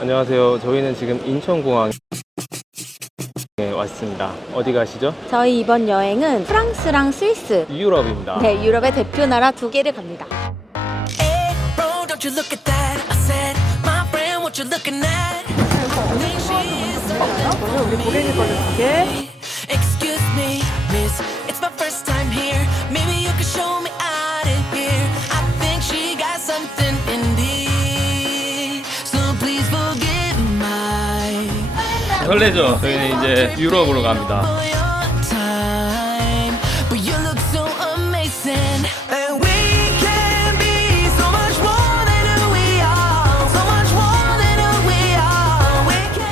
안녕하세요. 저희는 지금 인천공항에 왔습니다. 어디 가시죠? 저희 이번 여행은 프랑스랑 스위스, 유럽입니다. 네, 유럽의 대표 나라 두 개를 갑니다. Look at that. I said, 설레죠? 저희는 이제 유럽으로 갑니다.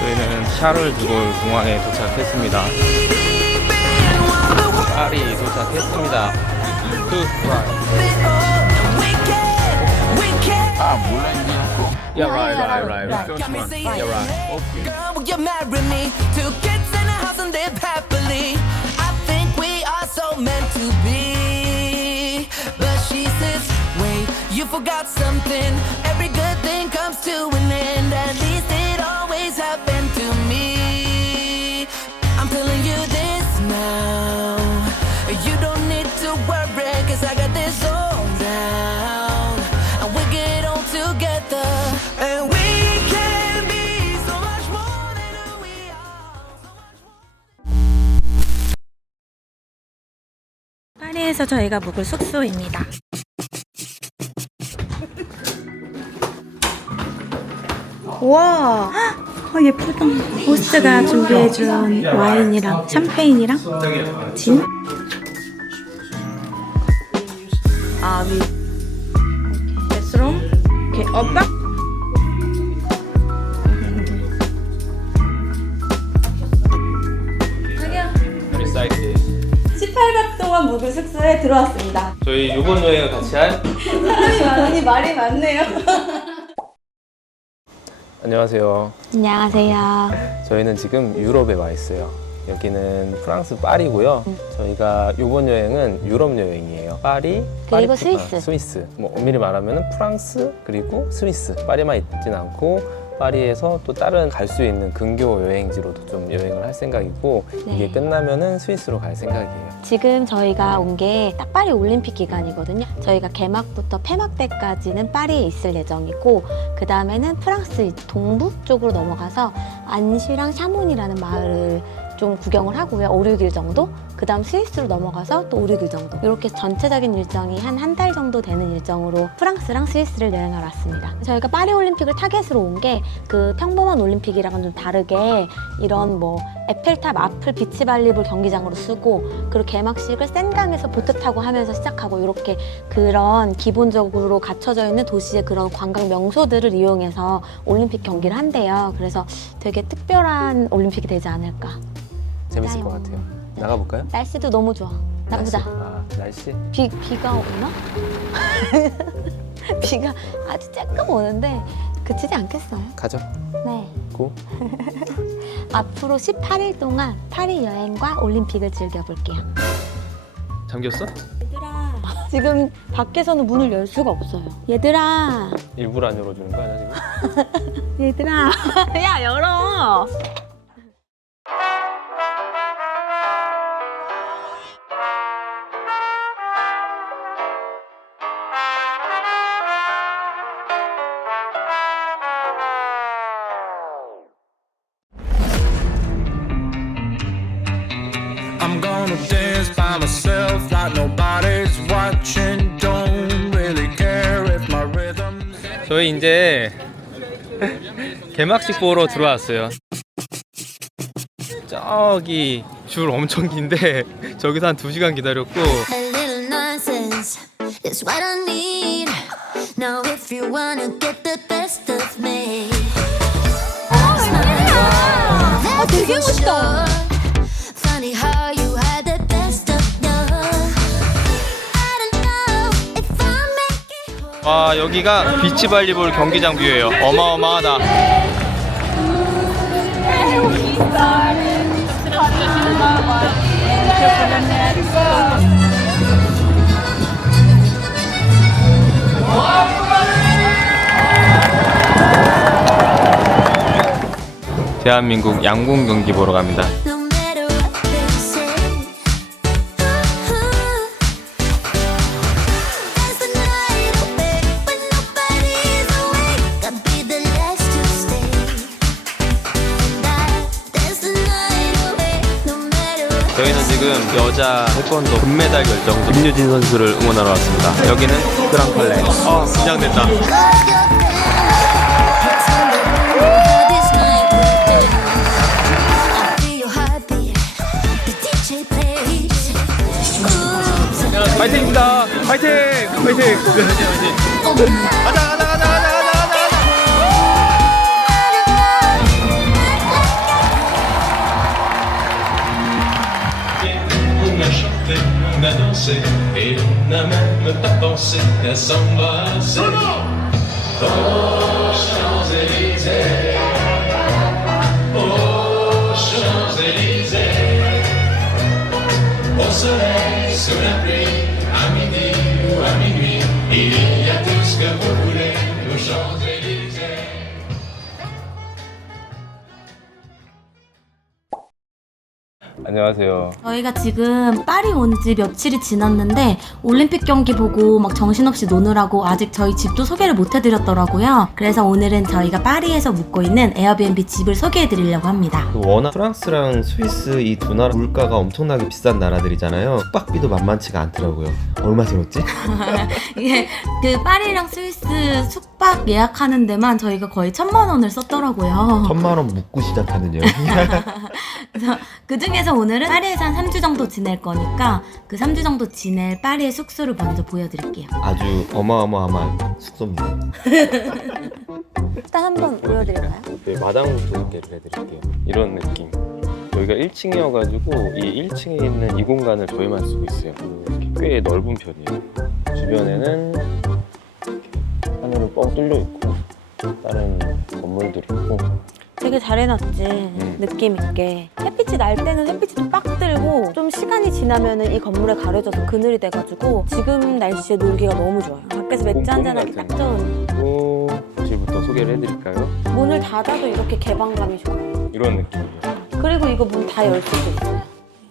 저희는 샤를 두골 공항에 도착했습니다. 파리 도착했습니다. 투 all. We can, we can. Yeah, right, right, right, right. Got me Yeah, right. Girl, will you marry me? Two kids in a house and live happily. I think we are so meant to be. But she says, wait, you forgot something. Every good thing comes to an end. At least it always happened to me. I'm telling you this now. You don't need to worry, cause I got this all 파리에서 저희가 묵을 숙소입니다. 와, 아, 예쁘다. 호스트가 준비해준 와인이랑 샴페인이랑 진. 아, 위. 베스룸. 이렇게 엇박. 18박 동안 묵을 숙소에 들어왔습니다. 저희 이번 여행을 같이 할 사람이 많으니 말이 많네요. 안녕하세요. 안녕하세요. 저희는 지금 유럽에 와 있어요. 여기는 프랑스 파리고요. 저희가 이번 여행은 유럽 여행이에요. 파리, 그리고 파리, 스위스. 아, 스위스. 뭐 엄밀히 말하면 프랑스 그리고 스위스. 파리만 있진 않고 파리에서 또 다른 갈 수 있는 근교 여행지로도 좀 여행을 할 생각이고 네. 이게 끝나면은 스위스로 갈 생각이에요. 지금 저희가 온 게 딱 파리 올림픽 기간이거든요. 저희가 개막부터 폐막 때까지는 파리에 있을 예정이고 그 다음에는 프랑스 동부 쪽으로 넘어가서 안시랑 샤몬이라는 마을을 좀 구경을 하고요. 5, 6일 정도. 그 다음 스위스로 넘어가서 또 5, 6일 정도. 이렇게 전체적인 일정이 한 한 달 정도 되는 일정으로 프랑스랑 스위스를 여행하러 왔습니다. 저희가 파리 올림픽을 타겟으로 온 게 그 평범한 올림픽이랑은 좀 다르게 이런 뭐 에펠탑 앞을 비치발리볼 경기장으로 쓰고 그리고 개막식을 센강에서 보트 타고 하면서 시작하고 이렇게 그런 기본적으로 갖춰져 있는 도시의 그런 관광 명소들을 이용해서 올림픽 경기를 한대요. 그래서 되게 특별한 올림픽이 되지 않을까. 재밌을 것. 같아요. 나가볼까요? 날씨도 너무 좋아. 나보자. 날씨? 아, 날씨? 비, 비가 오나? 비가 아주 조금 오는데 그치지 않겠어요? 가죠. 네. 고. 앞으로 18일 동안 파리 여행과 올림픽을 즐겨볼게요. 잠겼어? 얘들아. 지금 밖에서는 문을 열 수가 없어요. 얘들아. 일부러 안 열어주는 거 아니야 지금? 얘들아. 야, 열어. 저희 이제 개막식 보러 들어왔어요. 저기 줄 엄청 긴데 저기서 한 2시간 기다렸고 A little nonsense is what I need. Now, if you wanna get the best of me, 아, 되게 멋있다. 와 여기가 비치발리볼 경기장 뷰예요. 어마어마하다. 대한민국 양궁 경기 보러 갑니다. 여자 태권도 금메달 결정 김유진 선수를 응원하러 왔습니다. 여기는 그랑컬레. 어. Ooh. 파이팅입니다. 파이팅! 파이팅! 가자, 가자, même pas pensé à s'embrasser. Oh, Champs-Élysées, oh, Champs-Élysées, au soleil, sous la pluie, 안녕하세요. 저희가 지금 파리 온 지 며칠이 지났는데 올림픽 경기 보고 막 정신없이 노느라고 아직 저희 집도 소개를 못 해드렸더라고요. 그래서 오늘은 저희가 파리에서 묵고 있는 에어비앤비 집을 소개해드리려고 합니다. 그 워낙 프랑스랑 스위스 이 두 나라 물가가 엄청나게 비싼 나라들이잖아요. 숙박비도 만만치가 않더라고요. 얼마 들었지? 이게 그 파리랑 스위스 숙박 예약하는 데만 저희가 거의 천만 원을 썼더라고요. 천만 원 묻고 시작하는 여행. 그래서 그 중에서 오늘 은 파리에서 한 3주 정도 지낼 거니까 그 3주 정도 지낼 파리의 숙소를 먼저 보여드릴게요. 아주 어마어마한 숙소입니다. 일단 한번 보여드릴까요? 네, 마당부터 소개를 해드릴게요. 이런 느낌. 여기가 1층이어가지고 이 1층에 있는 이 공간을 저희만 쓰고 있어요. 이렇게 꽤 넓은 편이에요. 주변에는 이렇게 하늘을 뻥 뚫려 있고 다른 건물들이 있고 되게 잘 해놨지. 느낌 있게. 햇빛이 날 때는 햇빛이 또빡 들고 좀 시간이 지나면은 이 건물에 가려져서 그늘이 돼가지고 지금 날씨에 놀기가 너무 좋아요. 밖에서 맥주 한잔 하기 딱 좋은. 또 거실부터 소개를 해드릴까요? 문을 닫아도 이렇게 개방감이 좋아요. 이런 느낌이에요. 그리고 이거 문 다 열 수도 있어요.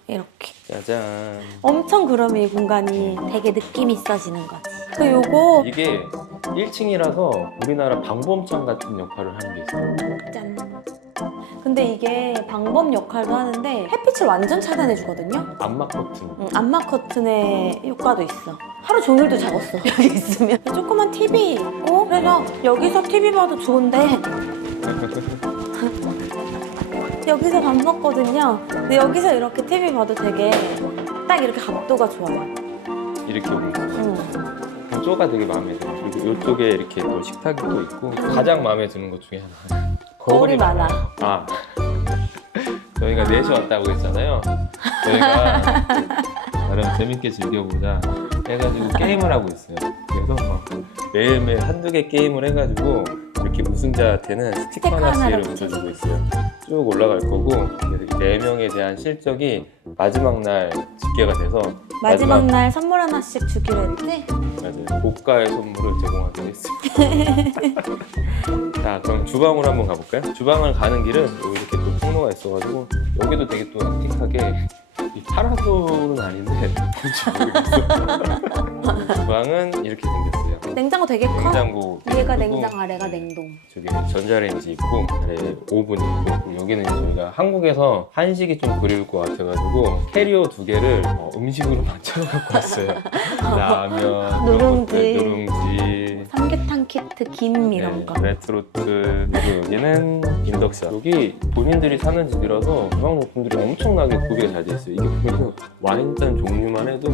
이렇게. 짜잔. 엄청 그러면 이 공간이 되게 느낌 있어지는 거지 그 요거 이게 1층이라서 우리나라 방범창 같은 역할을 하는 게 있어요. 짠 근데 이게 방범 역할도 하는데 햇빛을 완전 차단해 주거든요 안막 커튼. 응, 안마 커튼의 효과도 있어. 하루 종일도 잡았어. 여기 있으면. 조그만 TV 있고 그래서 여기서 TV 봐도 좋은데 여기서 밥 먹거든요. 근데 여기서 이렇게 TV 봐도 되게 딱 이렇게 각도가 좋아요. 이렇게 오고 있어요. 응. 구조가 되게 마음에 들어요. 그리고 이쪽에 이렇게 또 식탁이 또 있고 가장 마음에 드는 것 중에 하나. 거울이 많아. 아 저희가 넷이 왔다고 했잖아요. 저희가 나름 재밌게 즐겨보자 해가지고 게임을 하고 있어요. 그래서 매일매일 한두 개 게임을 해가지고 이렇게 우승자한테는 스티커 스티커 하나씩을 하나를 붙여주고 있어요. 쭉 올라갈 거고 그래서 이네 명에 대한 실적이 마지막 날 집계가 돼서 마지막 날 선물 하나씩 주기로 했지? 맞아요. 고가의 선물을 제공하기로 했습니다. 자, 그럼 주방으로 한번 가볼까요? 주방을 가는 길은 여기 이렇게 또 통로가 있어가지고 여기도 되게 또 앤틱하게 이 파라솔은 아닌데 뭔지 모르겠어. 주방은 이렇게 생겼어요. 냉장고 되게 커. 냉장고 위에가 냉장, 아래가 냉동. 저기 전자레인지 있고 아래 오븐 있고 여기는 저희가 한국에서 한식이 좀 그리울 것 같아가지고 캐리어 두 개를 어, 음식으로 만들어 갖고 왔어요. 라면, 이런 누룽지. 것들, 누룽지, 삼계탕 키트, 김 이런 네, 거. 레트로트 그리고 여기는 인덕션 여기 본인들이 사는 집이라서 주방용품들이 엄청나게 구비가 잘 돼 있어요 이게 보면 와인잔 종류만 해도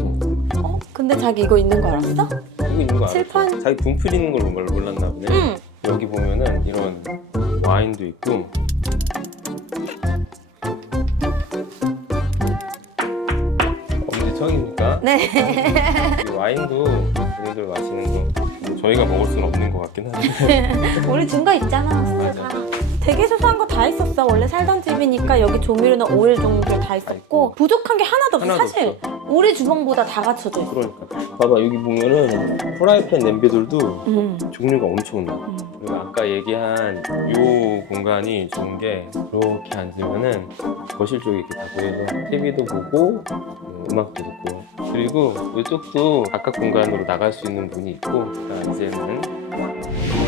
어? 근데 자기 이거 있는 거 알았어? 이거 있는 거 알았어 칠판? 자기 분필 있는 걸 몰- 몰랐나 보네 응. 여기 보면은 이런 와인도 있고 엄지청입니까? 네. 이 와인도 본인들 마시는 거뭐 저희가 먹을 수는 없는 것 같긴 한데 우리 준거 있잖아. 맞아. 되게 소소한 거 다 있었어. 원래 살던 집이니까 여기 조미료나 오일 종류 다 있었고 부족한 게 하나도 없어. 하나도 사실 없어. 우리 주방보다 다 갖춰져 있어. 그러니까 봐봐 여기 보면은 프라이팬 냄비들도 음. 종류가 엄청나. 그리고 아까 얘기한 요 공간이 좋은 게 이렇게 앉으면은 거실 쪽에 이렇게 다 보여서 TV도 보고 음, 음악도 듣고 그리고 이쪽도 바깥 공간으로 나갈 수 있는 문이 있고 자, 이제는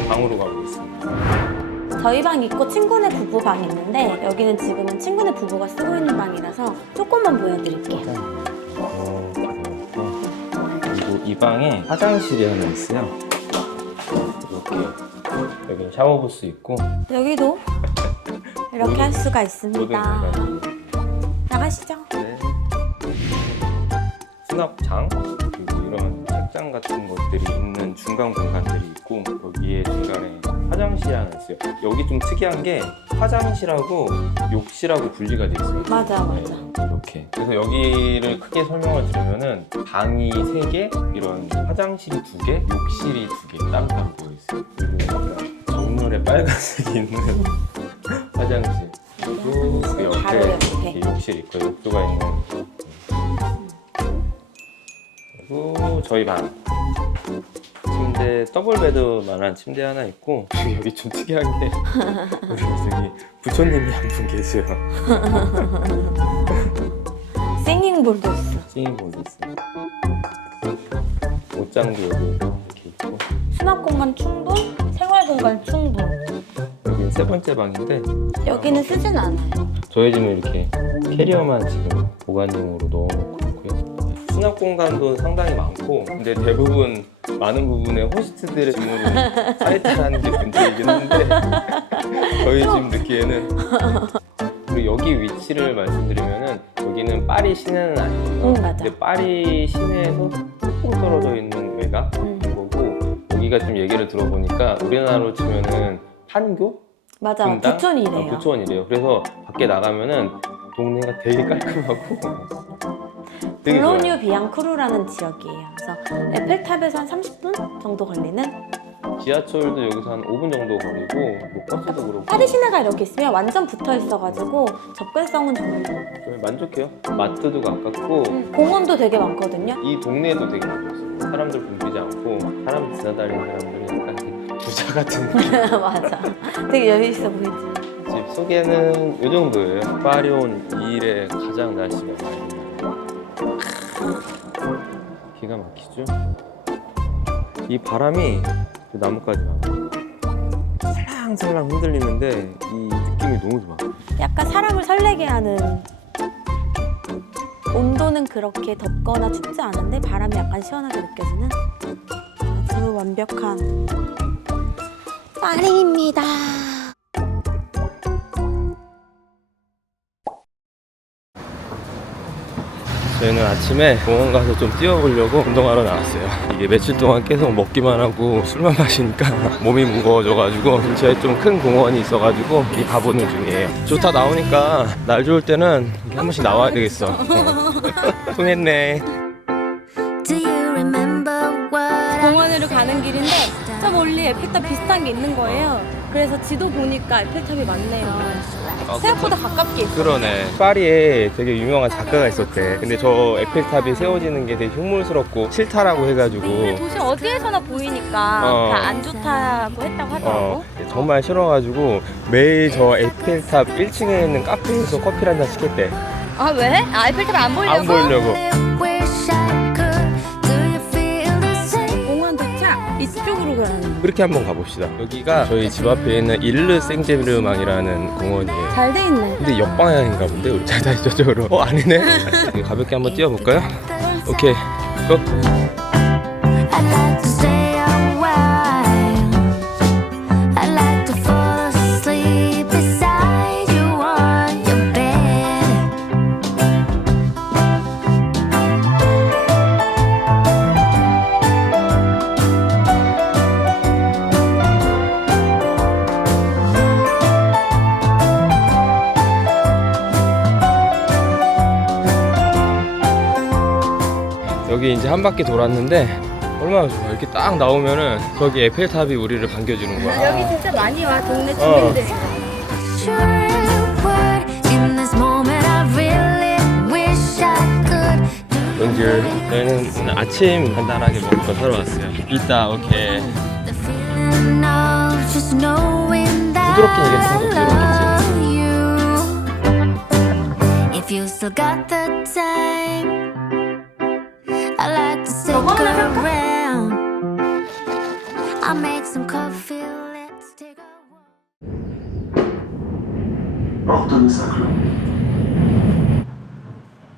방으로 가보겠습니다. 저희 방 있고 친구네 부부 방 있는데 여기는 지금은 친구네 부부가 쓰고 있는 방이라서 조금만 보여드릴게요. 어, 그리고 이 방에 화장실이 하나 있어요. 이렇게 여기 샤워 부스 있고 여기도 이렇게 할 수가 모든 있습니다. 공간이 나가시죠. 네. 수납장 그리고 이런 책장 같은 것들이 있는 중간 공간들이 있고 여기에 중간에 화장실이 하나 있어요. 여기 좀 특이한 게 화장실하고 욕실하고 분리가 돼 있어요. 맞아, 맞아. 네, 이렇게. 그래서 여기를 크게 설명을 드리면은 방이 세 개, 이런 화장실이 두 개, 욕실이 두 개 따로따로 모여 있어요. 그리고 정렬에 빨간색이 있는 화장실. 그리고 그 바로 옆에 옆에. 이렇게 욕실 있고 욕조가 있는. 그리고 저희 방. 침대 더블 베드만한 침대 하나 있고 여기 좀 특이한 게 우리 저기 부처님이 한 분 계세요. 싱잉볼도 있어. 싱잉볼도 있어요. 옷장도 여기 이렇게 있고 수납 공간 충분, 생활 공간 충분. 여기는 세 번째 방인데 여기는 쓰진 않아요. 저희 집은 이렇게 캐리어만 지금 보관용으로 넣어놓고 있고요. 수납 공간도 상당히 많고 근데 대부분 많은 부분에 호스트들의 짐으로 사이트하는 게 문제이긴 한데 저희 집 느끼에는 그리고 여기 위치를 말씀드리면은 여기는 파리 시내는 아니에요. 응, 맞아. 근데 파리 시내에서 조금 떨어져 있는 외곽 음. 거고 여기가 좀 얘기를 들어보니까 우리나라로 치면은 판교 맞아, 분당? 부촌이래요. 아, 부촌이래요. 그래서 밖에 나가면은 동네가 되게 깔끔하고 되게 좋아요. 블로뉴 비앙크루라는 지역이에요. 그래서 에펠탑에서 한 30분 정도 걸리는 지하철도 여기서 한 5분 정도 거리고 뭐 버스도 그렇고 파리 시내가 이렇게 있으면 완전 붙어 있어가지고 접근성은 정말 정말 만족해요. 마트도 가깝고 음, 공원도 되게 많거든요. 이 동네도 되게 만족스러워요. 사람들 붐비지 않고 사람 지나다니는 사람들이 약간 부자 같은 느낌. 맞아. 되게 여유 있어 보이지. 집 소개는 이 정도예요. 파리 온 2일에 가장 날씨가 맑은 기가 막히죠? 이 바람이 그 나뭇가지 나무 살랑살랑 흔들리는데 이 느낌이 너무 좋아. 약간 사람을 설레게 하는 온도는 그렇게 덥거나 춥지 않은데 바람이 약간 시원하게 느껴지는 아주 완벽한 파리입니다. 저희는 아침에 공원 가서 좀 뛰어보려고 운동하러 나왔어요. 이게 며칠 동안 계속 먹기만 하고 술만 마시니까 몸이 무거워져가지고 근처에 좀 큰 공원이 있어가지고 이 가보는 중이에요. 좋다 나오니까 날 좋을 때는 한 번씩 나와야 되겠어. 어. 통했네. I 공원으로 가는 길인데 저 멀리 에펠탑 비슷한 게 있는 거예요. 그래서 지도 보니까 에펠탑이 많네요. 생각보다 가깝게 있어. 그러네. 파리에 되게 유명한 작가가 있었대. 근데 저 에펠탑이 세워지는 게 되게 흉물스럽고 싫다라고 해가지고 도시 어디에서나 보이니까 어. 다 안 좋다고 했다고 하더라고. 어, 정말 싫어가지고 매일 저 에펠탑 1층에 있는 카페에서 커피 한잔 시켰대. 아 왜? 아 에펠탑 안 보이려고? 안 보이려고. 그렇게 한번 가봅시다. 여기가 저희 집 앞에 있는 일르 생제르망이라는 공원이에요. 잘 돼 있네. 근데 역방향인가 본데 우리 자 다시 저쪽으로. 어 아니네. 가볍게 한번 뛰어볼까요? 오케이. 고. 여기 이제 한 바퀴 돌았는데 얼마나 좋아. 이렇게 딱 나오면은 저기 에펠탑이 우리를 반겨주는 거야. 여기 진짜 많이 와 동네 어. 주민들. Sure it would. In this moment, I really wish I could. bonjour. 저희는 아침 간단하게 먹을 거 사러 왔어요. 이따 오케이. 부드럽게 얘기했으면 you. If you still got the time, like to stick around. I'll make some coffee. Let's take a walk.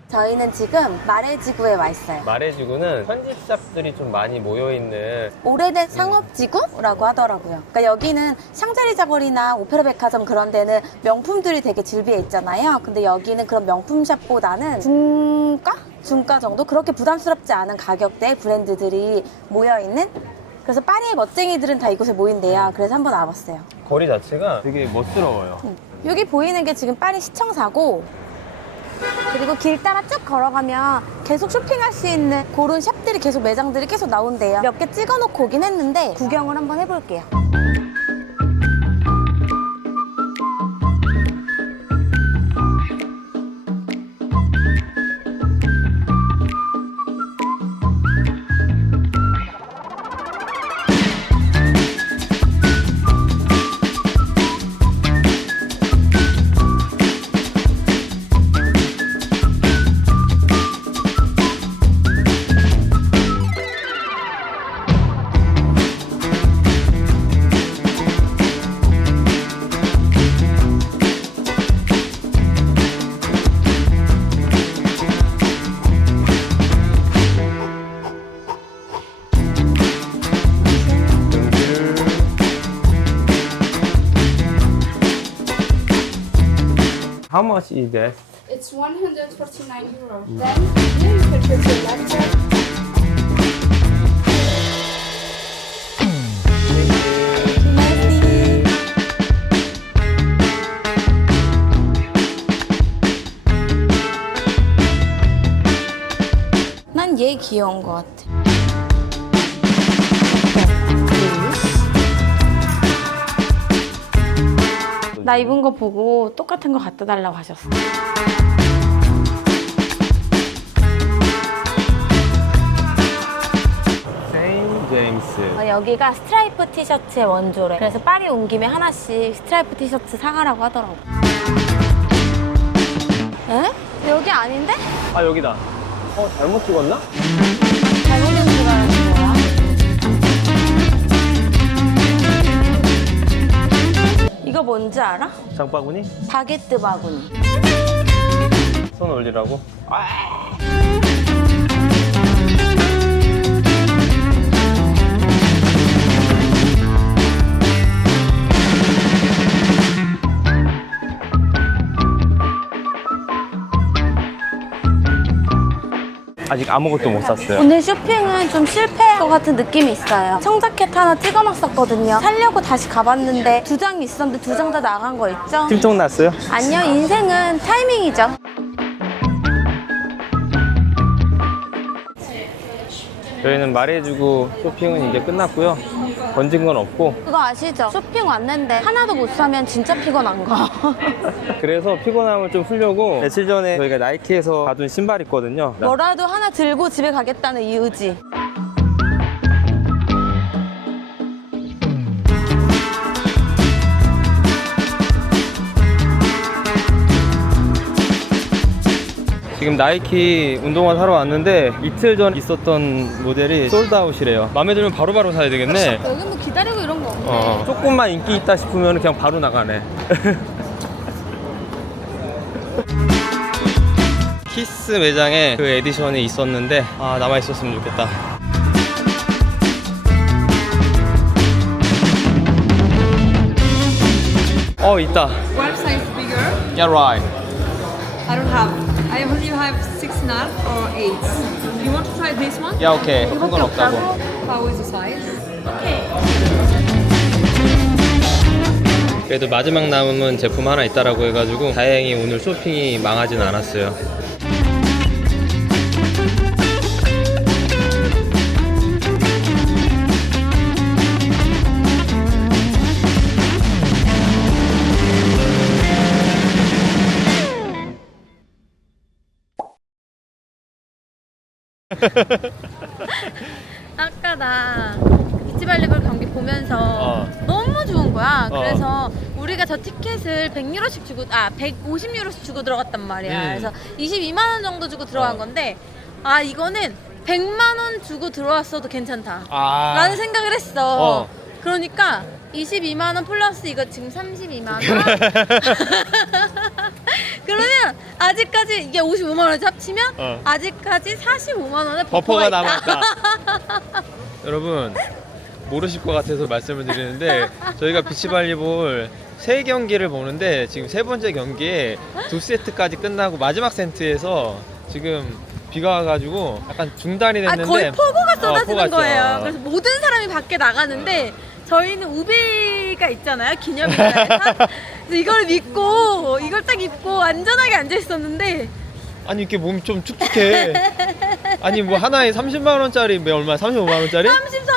저희는 지금 마레 지구에 와 있어요. 말해주고는 편집샵들이 좀 많이 모여 있는 오래된 상업지구라고 하더라고요. 그러니까 여기는 샹젤리자 거리나 오페라 백화점 그런 데는 명품들이 되게 즐비해 있잖아요. 근데 여기는 그런 명품샵보다는 중가? 중가 정도? 그렇게 부담스럽지 않은 가격대의 브랜드들이 모여 있는 그래서 파리의 멋쟁이들은 다 이곳에 모인대요. 그래서 한번 와봤어요. 거리 자체가 되게 멋스러워요. 여기 보이는 게 지금 파리 시청사고 그리고 길 따라 쭉 걸어가면 계속 쇼핑할 수 있는 그런 샵들이 계속 매장들이 계속 나온대요. 몇 개 찍어놓고 오긴 했는데 구경을 한번 해볼게요. How much is that? It's 149 euro. Then here you can put your laptop. 난 얘 귀여운 것 같아. 나 입은 거 보고 똑같은 거 갖다 달라고 하셨어. 세인 제임스. 어, 여기가 스트라이프 티셔츠의 원조래. 그래서 파리 온 김에 하나씩 스트라이프 티셔츠 사가라고 하더라고. 에? 여기 아닌데? 아 여기다. 어 잘못 찍었나? 잘못된 줄 알았는 거 이거 뭔지 알아? 장바구니? 바게트 바구니. 손 올리라고? 아 직 아무것도 못 샀어요. 오늘 쇼핑은 좀 실패한 것 같은 느낌이 있어요. 청자켓 하나 찍어놨었거든요. 살려고 다시 가봤는데 두 장이 있었는데 두 장 다 나간 거 있죠? 팀통 났어요? 아니요, 인생은 타이밍이죠. 저희는 말해주고 쇼핑은 이제 끝났고요. 건진 건 없고 그거 아시죠? 쇼핑 왔는데 하나도 못 사면 진짜 피곤한 거. 그래서 피곤함을 좀 풀려고 며칠 전에 저희가 나이키에서 가둔 신발 있거든요. 뭐라도 하나 들고 집에 가겠다는 이 의지. 지금 나이키 운동화 사러 왔는데 이틀 전 있었던 모델이 솔드아웃이래요. 마음에 들면 바로바로 사야 되겠네. 여기 뭐 기다리고 이런 거 없네. 어, 조금만 인기 있다 싶으면 그냥 바로 나가네. 키스 매장에 그 에디션이 있었는데 아 남아 있었으면 좋겠다. 어 있다. Size bigger. Yeah right. I don't have. I only have six nuts or eight. You want to try this one? 야 오케이. 큰건 없다고. How is the size? 그래도 마지막 남은 제품 하나 있다라고 해가지고 다행히 오늘 쇼핑이 망하진 않았어요. 아까 나 비치발리볼 경기 보면서 어. 너무 좋은 거야. 어. 그래서 우리가 저 티켓을 100유로씩 주고 아 150유로씩 주고 들어갔단 말이야. 음. 그래서 22만 원 정도 주고 들어간 어. 건데 아 이거는 100만 원 주고 들어왔어도 괜찮다. 아. 라는 생각을 했어. 어. 그러니까 22만 원 플러스 이거 지금 32만 원. 그러면 아직까지 이게 55만 원 합치면 어. 아직까지 45만 원의 버퍼가 버퍼가, 있다. 남았다. 여러분 모르실 것 같아서 말씀을 드리는데 저희가 비치발리볼 세 경기를 보는데 지금 세 번째 경기에 두 세트까지 끝나고 마지막 세트에서 지금 비가 와가지고 약간 중단이 아 됐는데 거의 폭우가 쏟아지는 어, 폭우가 거예요. 있어. 그래서 모든 사람이 밖에 나가는데 저희는 우비가 있잖아요. 기념일날. 이걸 믿고 이걸 딱 입고 안전하게 앉아 있었는데 아니 이렇게 몸이 좀 축축해. 아니 뭐 하나에 30만 원짜리 뭐 얼마? 35만 원짜리? 33만 원.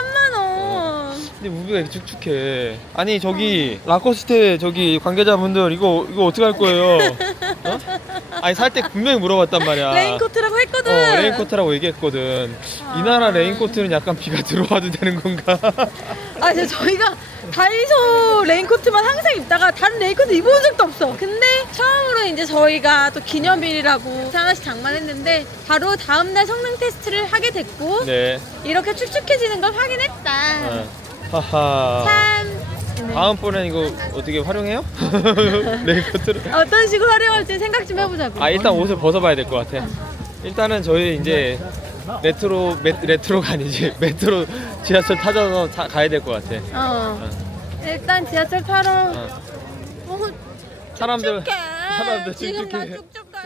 근데 우비가 이렇게 축축해. 아니 저기 라코스테 저기 관계자분들 이거 이거 어떻게 할 거예요? 어? 아니 살 때 분명히 물어봤단 말이야. 레인코트라고 했거든. 어 레인코트라고 얘기했거든. 이 나라 레인코트는 약간 비가 들어와도 되는 건가? 아, 진짜 저희가 다이소 레인코트만 항상 입다가 다른 레인코트 입어본 적도 없어. 근데 처음으로 이제 저희가 또 기념일이라고 하나씩 장만했는데 바로 다음날 성능 테스트를 하게 됐고 네. 이렇게 축축해지는 걸 확인했다. 어. 하하. 참 다음번엔 이거 어떻게 활용해요? 레인코트를? 어떤 식으로 활용할지 생각 좀 해보자고. 아 일단 옷을 벗어봐야 될 것 같아. 일단은 저희 이제 레트로 메, 레트로가 아니지 메트로 지하철 타져서 타- 가야 될 것 같아. 어. 일단 지하철 타러. 어. 어, 사람들. 사람들 지금 나 축축해. 축축해.